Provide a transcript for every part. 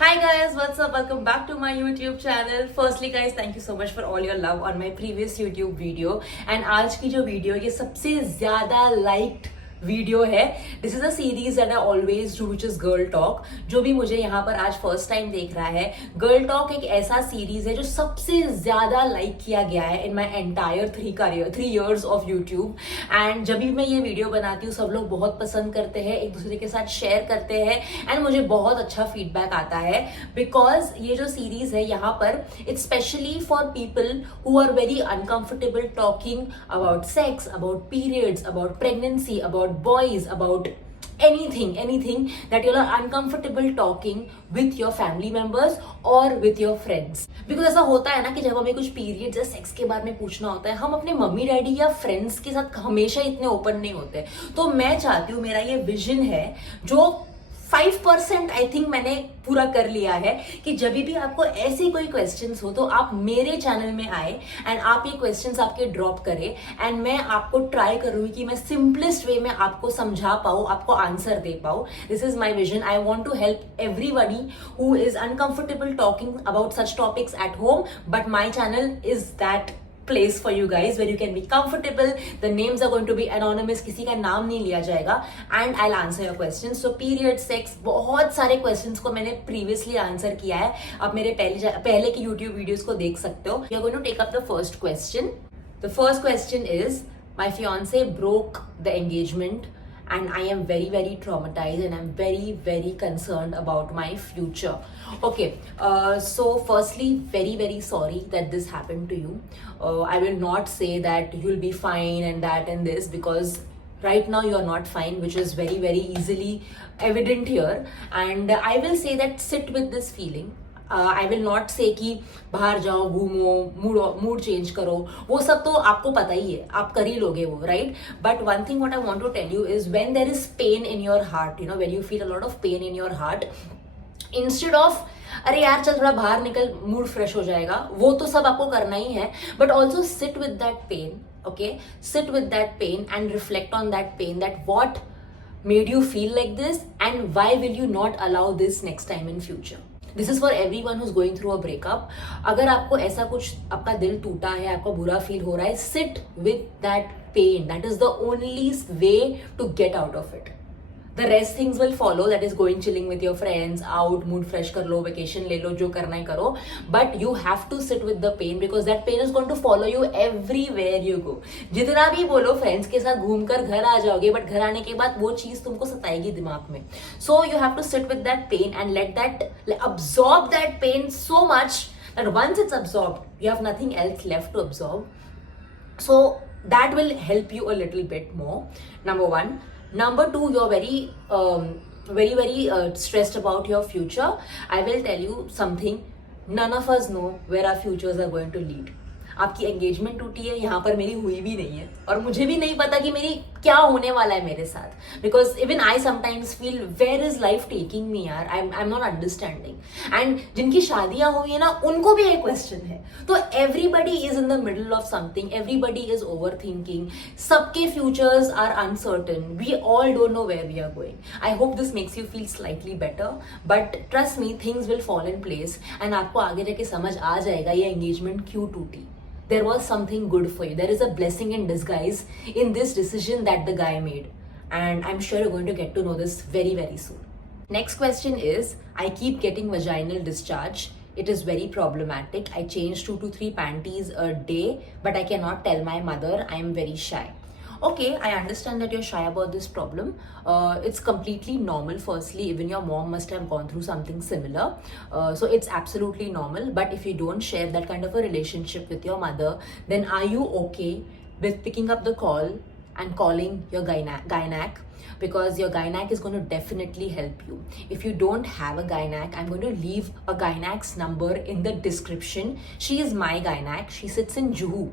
Hi guys, what's up? Welcome back to my YouTube channel. Firstly guys, thank you so much for all your love on my previous YouTube video. And आज की जो video ये सबसे ज़्यादा liked video है. This is a series that I always do which is girl talk. जो भी मुझे यहाँ पर आज फर्स्ट टाइम देख रहा है, गर्ल टॉक एक ऐसा सीरीज है जो सबसे ज्यादा लाइक किया गया है in my entire 3 years of YouTube. And जब भी मैं ये वीडियो बनाती हूँ सब लोग बहुत पसंद करते हैं, एक दूसरे के साथ शेयर करते हैं एंड मुझे बहुत अच्छा फीडबैक आता है. बिकॉज ये जो सीरीज है यहाँ पर it's specially for people who are very uncomfortable talking about sex, about periods, about pregnancy, about boys, about anything that you are uncomfortable talking with your family members or with your friends. Because ऐसा होता है ना कि जब हमें कुछ periods या sex के बारे में पूछना होता है, हम अपने मम्मी डैडी या फ्रेंड्स के साथ हमेशा इतने ओपन नहीं होते. तो मैं चाहती हूँ, मेरा ये विजन है जो 5% आई थिंक मैंने पूरा कर लिया है, कि जब भी आपको ऐसे कोई क्वेश्चंस हो तो आप मेरे चैनल में आए एंड आप ये क्वेश्चंस आपके ड्रॉप करें एंड मैं आपको ट्राई करूंगी कि मैं सिंपलेस्ट वे में आपको समझा पाऊँ, आपको आंसर दे पाऊँ. This is my vision. I want to help everybody who is uncomfortable talking about such topics at home, but my channel is that place for you guys where you can be comfortable. The names are going to be anonymous, किसी का नाम नहीं लिया जाएगा and I'll answer your questions. So period, sex, बहुत सारे questions को मैंने previously answer किया है. आप मेरे पहले की YouTube videos को देख सकते हो. We are going to take up the first question. The first question is, my fiance broke the engagement and I am very traumatized and I'm very concerned about my future. Okay, so firstly, very sorry that this happened to you. I will not say that you'll be fine and that and this, because right now you are not fine, which is very easily evident here. And I will say that sit with this feeling. I will not से कि बाहर जाओ, घूमो, mood change करो, वो सब तो आपको पता ही है, आप कर ही लोगे वो, right. But one thing what I want to tell you is when there is pain in your heart, you know, when you feel a lot of pain in your heart, instead of अरे यार चल थोड़ा बाहर निकल, mood fresh हो जाएगा, वो तो सब आपको करना ही है, but also sit with that pain. Okay, sit with that pain and reflect on that pain, that what made you feel like this and why will you not allow this next time in future. This is for everyone who's going through a breakup. अगर आपको ऐसा कुछ, आपका दिल टूटा है, आपको बुरा फील हो रहा है, sit with that pain. That is the only way to get out of it. The rest things will follow, that is going chilling with your friends, out, mood fresh कर लो, vacation ले लो, जो करना है करो, but you have to sit with the pain because that pain is going to follow you everywhere you go. जितना भी बोलो friends के साथ घूमकर घर आ जाओगे, बट घर आने के बाद वो चीज तुमको सताएगी दिमाग में. So you have to sit with that pain and let that, absorb that pain so much that once it's absorbed, you have nothing else left to absorb. So that will help you a little bit more. Number one. Number two, you're very stressed about your future. I will tell you something. None of us know where our futures are going to lead. आपकी engagement टूटी है, यहाँ पर मेरी हुई भी नहीं है और मुझे भी नहीं पता कि मेरी क्या होने वाला है मेरे साथ. Because even I sometimes feel where is life taking me यार, I am not understanding. And जिनकी शादियां हुई है ना, उनको भी एक क्वेश्चन है. तो everybody is in the middle of something, everybody is overthinking, सबके futures are uncertain, we all don't know where we are going. I hope this makes you feel slightly better, but trust me, things will fall in place and आपको आगे जाके समझ आ जाएगा ये engagement क्यों टूटी. There was something good for you. There is a blessing in disguise in this decision that the guy made. And I'm sure you're going to get to know this very soon. Next question is, I keep getting vaginal discharge. It is very problematic. I change 2 to 3 panties a day, but I cannot tell my mother. I am very shy. Okay, I understand that you're shy about this problem. It's completely normal. Firstly, even your mom must have gone through something similar. So it's absolutely normal. But if you don't share that kind of a relationship with your mother, then are you okay with picking up the call and calling your gynac? Because your gynac is going to definitely help you. If you don't have a gynac, I'm going to leave a gynac's number in the description. She is my gynac. She sits in Juhu.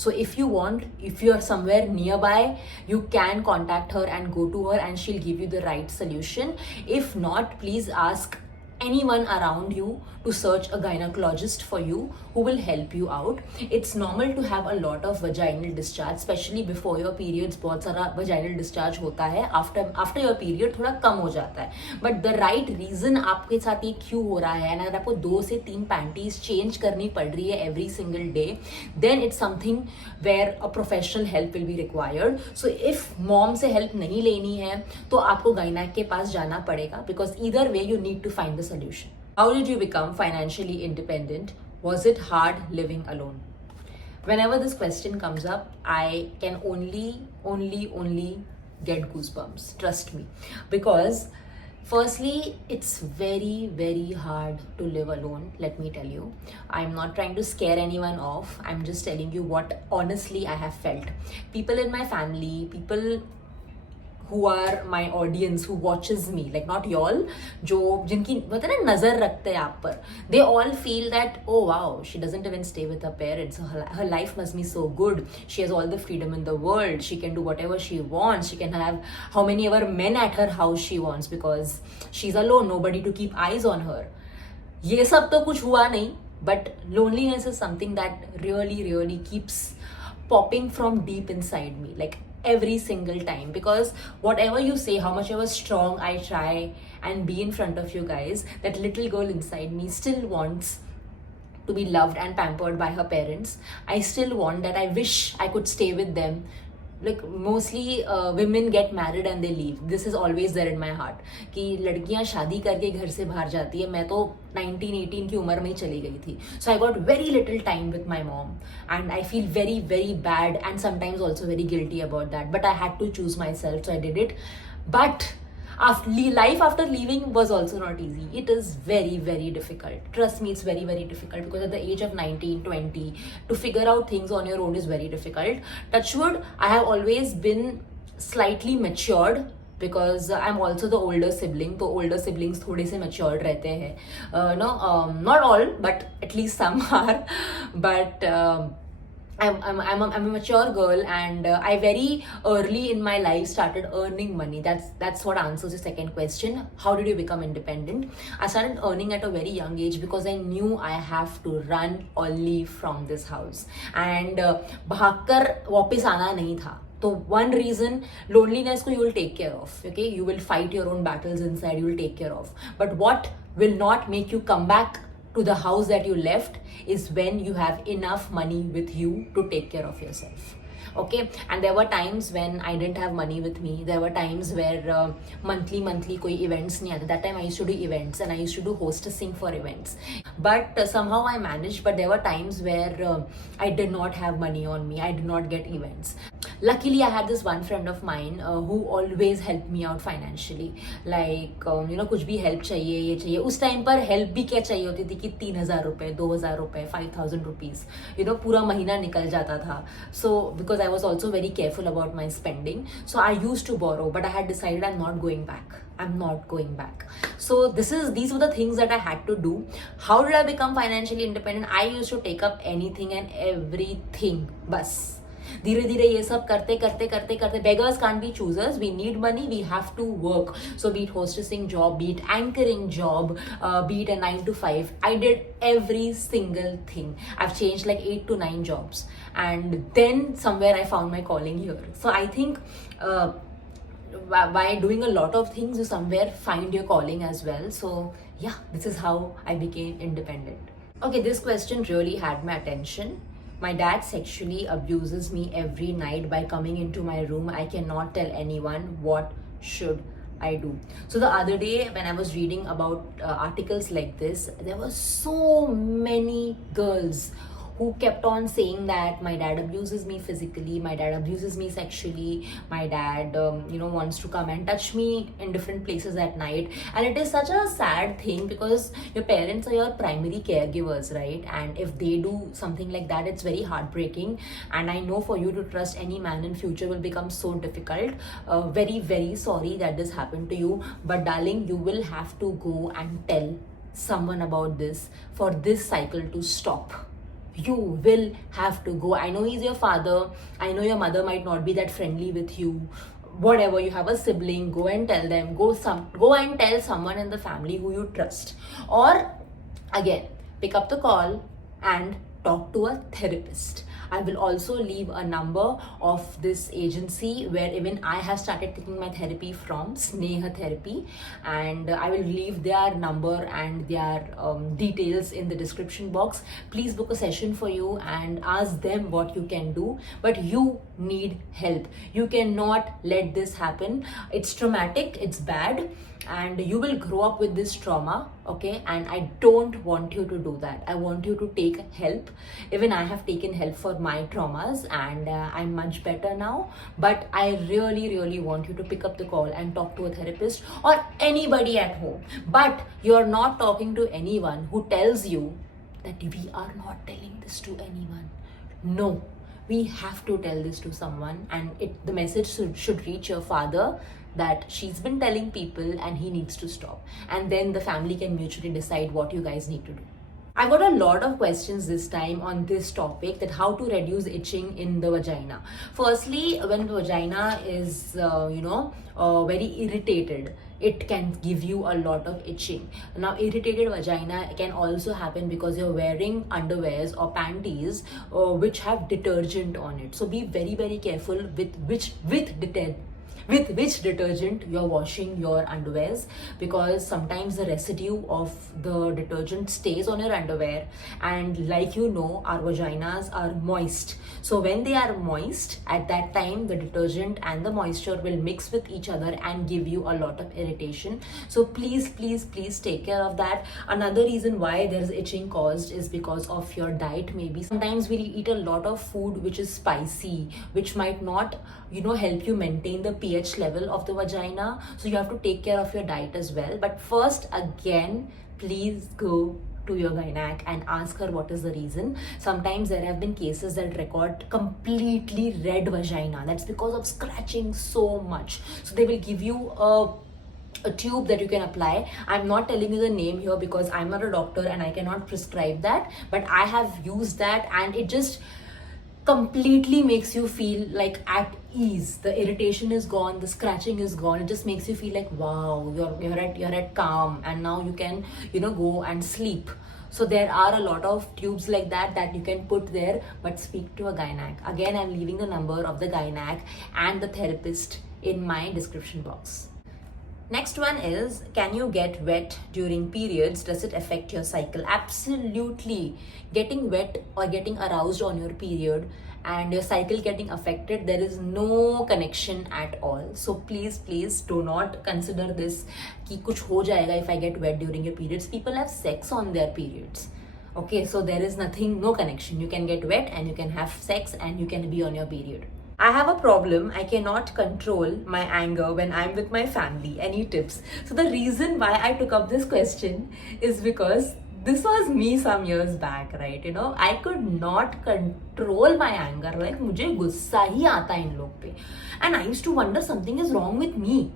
So if you want, if you're somewhere nearby, you can contact her and go to her and she'll give you the right solution. If not, please ask anyone around you to search a gynecologist for you who will help you out. It's normal to have a lot of vaginal discharge, especially before your periods. बहुत सारा vaginal discharge होता है, after your period थोड़ा कम हो जाता है. But the right reason आपके साथ ये क्यों हो रहा है, and अगर आपको 2 से 3 पैंटीज चेंज करनी पड़ रही है every single day, then it's something where a professional help will be required. So if mom से help नहीं लेनी है तो आपको गायनेक के पास जाना पड़ेगा, because either way you need to find the solution. How did you become financially independent? Was it hard living alone? Whenever this question comes up, I can only get goosebumps. Trust me. Because firstly, it's very hard to live alone. Let me tell you. I'm not trying to scare anyone off. I'm just telling you what honestly I have felt. People in my family, people who are my audience, who watches me, like not y'all, जो जिनकी मतलब ना नजर रखते हैं आप पर, they all feel that, oh wow, she doesn't even stay with her parents, her life must be so good, she has all the freedom in the world, she can do whatever she wants, she can have how many ever men at her house she wants because she's alone, nobody to keep eyes on her. ये सब तो कुछ हुआ नहीं, but loneliness is something that really keeps popping from deep inside me, like every single time. Because whatever you say, how much ever strong I try and be in front of you guys, that little girl inside me still wants to be loved and pampered by her parents. I still want that. I wish I could stay with them. Like mostly women get married and they leave. This is always there in my heart कि लड़कियां शादी करके घर से बाहर जाती है. मैं तो 19-18 की उम्र में ही चली गई थी. So I got very little time with my mom and I feel very bad and sometimes also very guilty about that. But I had to choose myself, so I did it. But life after leaving was also not easy. It is very difficult. Trust me, it's very difficult because at the age of 19-20 to figure out things on your own is very difficult. Touch wood, I have always been slightly matured because I'm also the older sibling. तो older siblings थोड़े से matured रहते हैं. Not all, but at least some are. But I'm a mature girl and I very early in my life started earning money. That's what answers the second question. How did you become independent? I started earning at a very young age because I knew I have to run or leave from this house. And भागकर वापस आना नहीं था. So one reason, loneliness ko you will take care of, okay? You will fight your own battles inside, you will take care of. But what will not make you come back to the house that you left is when you have enough money with you to take care of yourself. Okay, and there were times when I didn't have money with me. There were times where monthly koi events nahi aate. That time I used to do events and I used to do hostessing for events. But somehow I managed. But there were times where I did not have money on me. I did not get events. Luckily, I had this one friend of mine who always helped me out financially. Like कुछ भी help चाहिए ये चाहिए. उस time पर help भी क्या चाहिए होती थी कि 3,000 रुपए, 2,000 रुपए, 5,000 rupees. पूरा महीना निकल जाता था. So because I was also very careful about my spending, so I used to borrow. But I had decided I'm not going back. I'm not going back. So these were the things that I had to do. How did I become financially independent? I used to take up anything and everything. बस धीरे धीरे ये सब करते करते beggars can't be choosers. We need money, we have to work. So be it hostessing job, be it anchoring job, be it a 9 to 5, I did every single thing. I've changed like 8 to 9 jobs and then somewhere I found my calling here. So I think by doing a lot of things you somewhere find your calling as well. So yeah, this is how I became independent. Okay, this question really had my attention. My dad sexually abuses me every night by coming into my room. I cannot tell anyone. What should I do? So the other day when I was reading about articles like this, there were so many girls who kept on saying that my dad abuses me physically, my dad abuses me sexually, my dad wants to come and touch me in different places at night. And it is such a sad thing because your parents are your primary caregivers, right? And if they do something like that, it's very heartbreaking. And I know for you to trust any man in future will become so difficult. Very sorry that this happened to you, but darling, you will have to go and tell someone about this for this cycle to stop. You will have to go. I know he's your father. I know your mother might not be that friendly with you. whatever, you have a sibling, go and tell them, go and tell someone in the family who you trust. Or again, pick up the call and talk to a therapist. I will also leave a number of this agency where even I have started taking my therapy from, Sneha Therapy, and I will leave their number and their details in the description box. Please book a session for you and ask them what you can do, but you need help. You cannot let this happen. It's traumatic, it's bad, and you will grow up with this trauma, okay? And I don't want you to do that. I want you to take help. Even I have taken help for my traumas, and I'm much better now. But I really want you to pick up the call and talk to a therapist or anybody at home. But you're not talking to anyone who tells you that we are not telling this to anyone. No, we have to tell this to someone, and the message should reach your father that she's been telling people and he needs to stop, and then the family can mutually decide what you guys need to do. I got a lot of questions this time on this topic, that how to reduce itching in the vagina. Firstly, when the vagina is very irritated, it can give you a lot of itching. Now, irritated vagina can also happen because you're wearing underwears or panties which have detergent on it. So be very careful with which detergent you're washing your underwears, because sometimes the residue of the detergent stays on your underwear, and like you know, our vaginas are moist. So when they are moist, at that time the detergent and the moisture will mix with each other and give you a lot of irritation. So please take care of that. Another reason why there is itching caused is because of your diet. Maybe sometimes we eat a lot of food which is spicy, which might not help you maintain the pH level of the vagina. So you have to take care of your diet as well. But first, again, please go to your gynac and ask her what is the reason. Sometimes there have been cases that record completely red vagina. That's because of scratching so much. So they will give you a tube that you can apply. I'm not telling you the name here because I'm not a doctor and I cannot prescribe that, but I have used that, and it just completely makes you feel like at ease. The irritation is gone, the scratching is gone. It just makes you feel like, wow, you're at calm, and now you can go and sleep. So there are a lot of tubes like that you can put there, but speak to a gynac. Again, I'm leaving the number of the gynac and the therapist in my description box. Next one is, can you get wet during periods? Does it affect your cycle? Absolutely. Getting wet or getting aroused on your period and your cycle getting affected, there is no connection at all. So please do not consider this ki kuch ho jayega if I get wet during your periods. People have sex on their periods. Okay, so there is no connection. You can get wet and you can have sex and you can be on your period. I have a problem. I cannot control my anger when I'm with my family. Any tips? So the reason why I took up this question is because this was me some years back, right? I could not control my anger. Like, मुझे गुस्सा ही आता इन लोग पे. And I used to wonder something is wrong with me.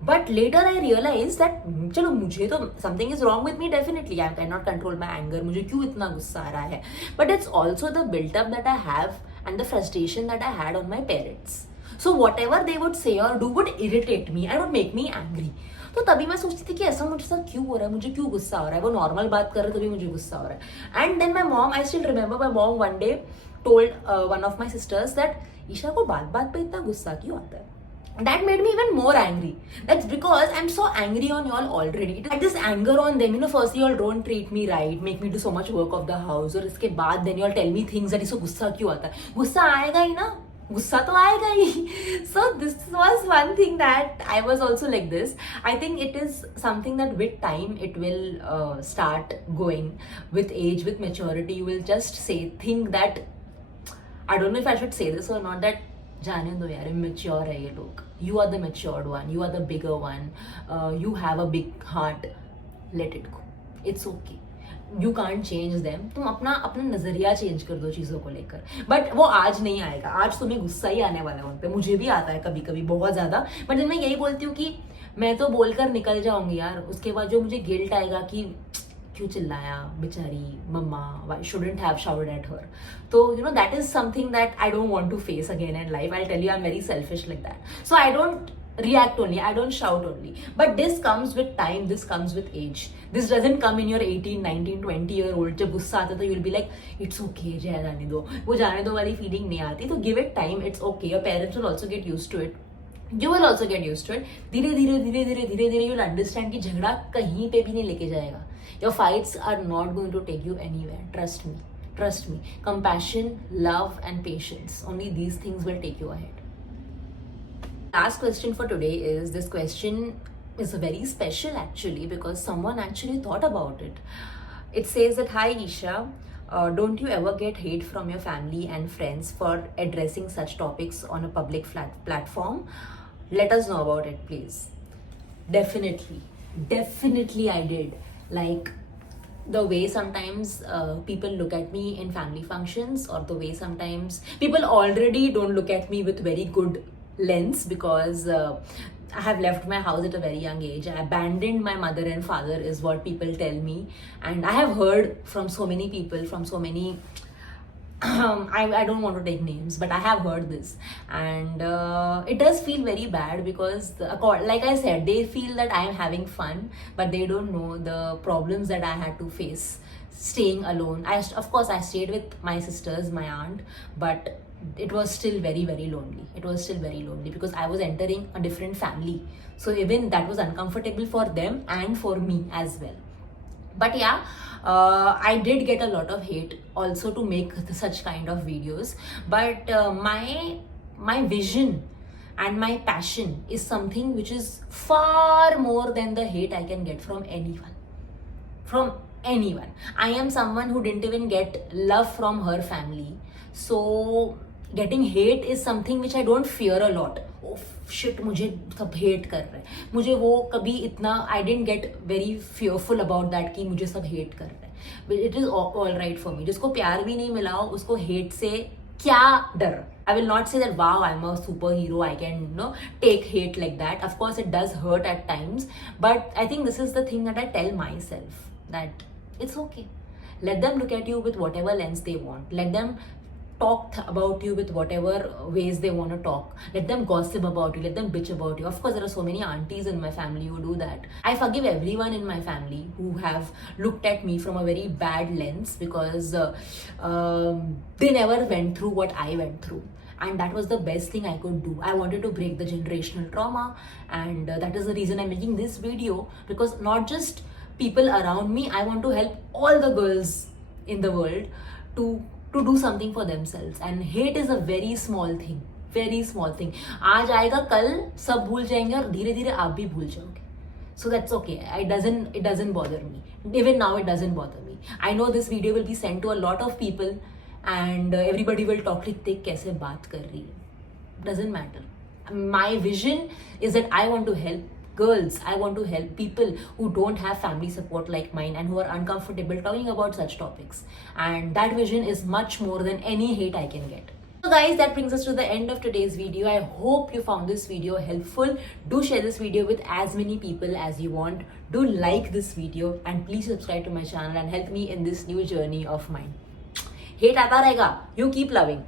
But later I realized that चलो मुझे तो something is wrong with me, definitely. I cannot control my anger. मुझे क्यों इतना गुस्सा आ रहा है? But it's also the built up that I have and the frustration that I had on my parents. So whatever they would say or do would irritate me and would make me angry. तो तभी मैं सोचती थी कि ऐसा मुझे साथ क्यों हो रहा है, मुझे क्यों गुस्सा हो रहा है. वो नॉर्मल बात कर रहे तभी मुझे गुस्सा हो रहा है. And then my mom, I still remember my mom one day told one of my sisters that Isha को बात बात पे इतना गुस्सा क्यों आता है. That made me even more angry. That's because I'm so angry on y'all already. I just anger on them. Firstly, y'all don't treat me right, make me do so much work of the house. और इसके बाद then y'all tell me things that इसको गुस्सा क्यों आता है. गुस्सा आएगा ही ना, गुस्सा तो आएगा ही. So this was one thing that I was also like this. I think it is something that with time it will start going. With age, with maturity, you will just think that, I don't know if I should say this or not, that जाने दो यार, immature है ये लोग. You are the matured one, you are the bigger one, you have a big heart, let it go. It's okay. You can't change them. तुम अपना नजरिया change कर दो चीज़ों को लेकर. बट वो आज नहीं आएगा. आज तुम्हें गुस्सा ही आने वाला है उन पे. मुझे भी आता है कभी कभी बहुत ज़्यादा. बट जब मैं यही बोलती हूँ कि मैं तो बोलकर निकल जाऊंगी यार, उसके बाद जो मुझे गिल्ट आएगा कि क्यों चिल्लाया बेचारी मम्मा, why shouldn't have shouted at her. So that is something that I don't want to face again in life. I'll tell you, I'm very selfish like that. So I don't react only, I don't shout only. But this comes with time, this comes with age. This doesn't come in your 18, 19, 20-year-old. जब गुस्सा आता तो you'll be like, it's okay, जाने दो, वो जाने दो वाली feeling नहीं आती. तो give it time, it's okay. Your parents will also get used to it. You will also get used to it. धीरे धीरे you'll understand कि झगड़ा कहीं पे भी नहीं लेके जाएगा. Your fights are not going to take you anywhere. Trust me. Trust me. Compassion, love, and patience. Only these things will take you ahead. Last question for today is, this question is very special actually because someone actually thought about it. It says that, hi Isha, don't you ever get hate from your family and friends for addressing such topics on a public platform? Let us know about it, please. Definitely I did. Like the way sometimes people look at me in family functions, or the way sometimes people already don't look at me with very good lens because I have left my house at a very young age. I abandoned my mother and father is what people tell me, and I have heard from so many people, from so many I don't want to take names, but I have heard this, and it does feel very bad because like I said, they feel that I am having fun, but they don't know the problems that I had to face staying alone. Of course I stayed with my sisters, my aunt, but it was still very lonely. It was still very lonely because I was entering a different family, so even that was uncomfortable for them and for me as well. But yeah, I did get a lot of hate also to make such kind of videos, but my vision and my passion is something which is far more than the hate I can get from anyone. I am someone who didn't even get love from her family, so getting hate is something which I don't fear a lot. Oh shit, मुझे सब hate कर रहे हैं, मुझे वो कभी इतना I didn't get very fearful about that कि मुझे सब hate कर रहे हैं. But it is all right for me. जिसको प्यार भी नहीं मिला हो उसको hate से क्या डर. I will not say that wow, I'm a superhero, I can take hate like that. Of course it does hurt at times, but I think this is the thing that I tell myself, that it's okay. Let them look at you with whatever lens they want. Let them talk about you with whatever ways they want to talk. Let them gossip about you, let them bitch about you. Of course there are so many aunties in my family who do that. I forgive everyone in my family who have looked at me from a very bad lens because they never went through what I went through, and that was the best thing I could do. I wanted to break the generational trauma, and that is the reason I'm making this video, because not just people around me, I want to help all the girls in the world to do something for themselves. And hate is a very small thing. आज आएगा कल सब भूल जाएंगे और धीरे धीरे आप भी भूल जाओगे. So that's okay. It doesn't bother me. Even now it doesn't bother me. I know this video will be sent to a lot of people and everybody will talk like कैसे बात कर रही है. Doesn't matter. My vision is that I want to help girls. I want to help people who don't have family support like mine and who are uncomfortable talking about such topics. And that vision is much more than any hate I can get. So guys, that brings us to the end of today's video. I hope you found this video helpful. Do share this video with as many people as you want. Do like this video and please subscribe to my channel and help me in this new journey of mine. Hate aata rahega. You keep loving.